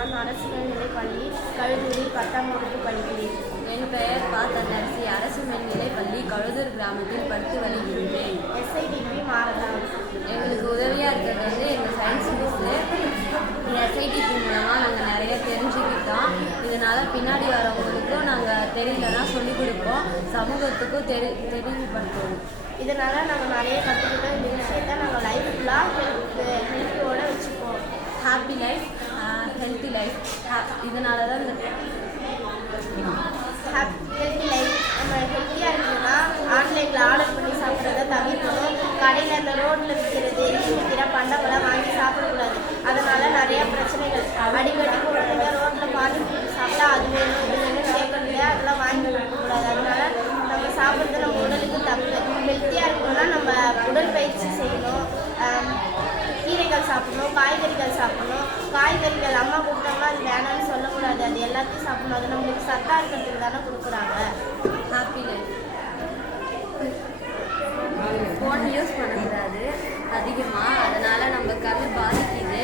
நான் அரசு மேல்நிலைப் பள்ளி கழுதூரில் 10ஆம் வகுப்பு படிக்கிறேன். என் பெயர் பா. தன்னரசி. அரசு மேல்நிலைப் பள்ளி கழுதூர் கிராமத்தில் படித்து வருகின்றேன். SIDP marathon. எங்களுக்கு உதவியாக இருக்கிறது எங்கள் சயின்ஸ் மிஸ்ஸு. SIDP மூலமாக நாங்கள் நிறைய தெரிஞ்சுக்கிட்டோம். இதனால் பின்னாடி வரவங்களுக்கும் நாங்கள் தெரியலன்னா சொல்லிக் கொடுப்போம், சமூகத்துக்கும் தெளிவுபடுத்துவோம். இதனால் நாங்கள் நிறைய கற்றுக்கிட்டோம். இந்த விஷயத்தை நாங்கள் லைஃப் ஃபுல்லாக ஹெல்த்தியோடு வச்சுப்போம். Happy life, healthy life. இதனால தான் இந்த ஹெல்த்தி லைஃப். நம்ம ஹெல்த்தியாக இருக்கணும்னா ஆன்லைனில் ஆர்டர் பண்ணி சாப்பிட்றத தவிர்க்கணும். கடையில் அந்த ரோட்டில் விற்கிறது விற்கிற பண்டங்களை வாங்கி சாப்பிடக்கூடாது. அதனால் நிறையா பிரச்சனைகள். அடிக்கடி குழந்தைங்க ரோட்டில் பானிபூரி சாப்பிட்டா அது வேணும் இது வேணும் கேட்கறது, அதெல்லாம் வாங்கி கொடுக்கக்கூடாது. அதனால் நம்ம சாப்பிட்றது நம்ம உடலுக்கு தப்பு. ஹெல்த்தியாக இருக்கணும்னா நம்ம உடற்பயிற்சி செய்யணும், கீரைகள் சாப்பிடணும், காய்கறிகள் சாப்பிடணும். காய்கறிகள் அம்மா கொடுத்தாங்கன்னா அது வேணாம்னு சொல்லக்கூடாது, அது எல்லாத்தையும் சாப்பிடணும். அது நம்மளுக்கு சத்தா இருக்கிறதுக்கு தானே கொடுக்குறாங்க. Happy life. ஃபோன் யூஸ் பண்ணக்கூடாது அதிகமாக, அதனால் நம்ம கண் பாதிக்குது.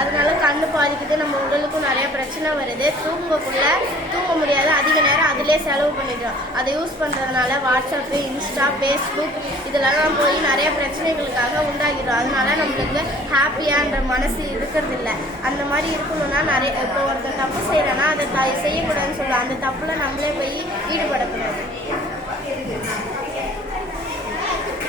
அதனால கண்ணு பாதிக்குது, நம்ம உடலுக்கும் நிறைய பிரச்சனை வருது. தூங்க முடியாது, அதிக நேரம் அதிலே செலவு பண்ணிடுறோம். அதை யூஸ் பண்ணுறதுனால வாட்ஸ்அப்பு, இன்ஸ்டா, ஃபேஸ்புக் இதெல்லாம் போய் நிறைய பிரச்சனைகளுக்காக உண்டாகிடும். அதனால நம்மளுக்கு ஹாப்பியான்ற மனசு இருக்கிறது இல்லை. அந்த மாதிரி இருக்கணும்னா இப்போ ஒருத்தர் தப்பு செய்கிறோன்னா அதை செய்யக்கூடாதுன்னு சொல்லுவோம். அந்த தப்பில் நம்மளே போய் ஈடுபடக்கூடாது.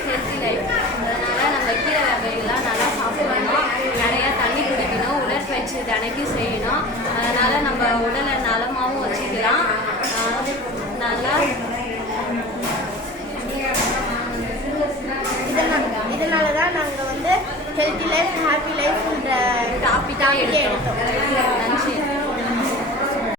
Healthy life. அதனால் நம்ம கீரை வகைகள்லாம் நல்லா சாப்பிடணும், நிறையா தண்ணி குடிக்கணும், உடற்பயிற்சி தினைக்கும் செய்யணும். அதனால் நம்ம உடலை நலமாகவும் வச்சுக்கலாம். நல்லா இதனால தான் நாங்கள் ஹெல்த்தி லைஃப், ஹாப்பி லைஃப்ன்ற டாபிக்காக எடுத்தோம்.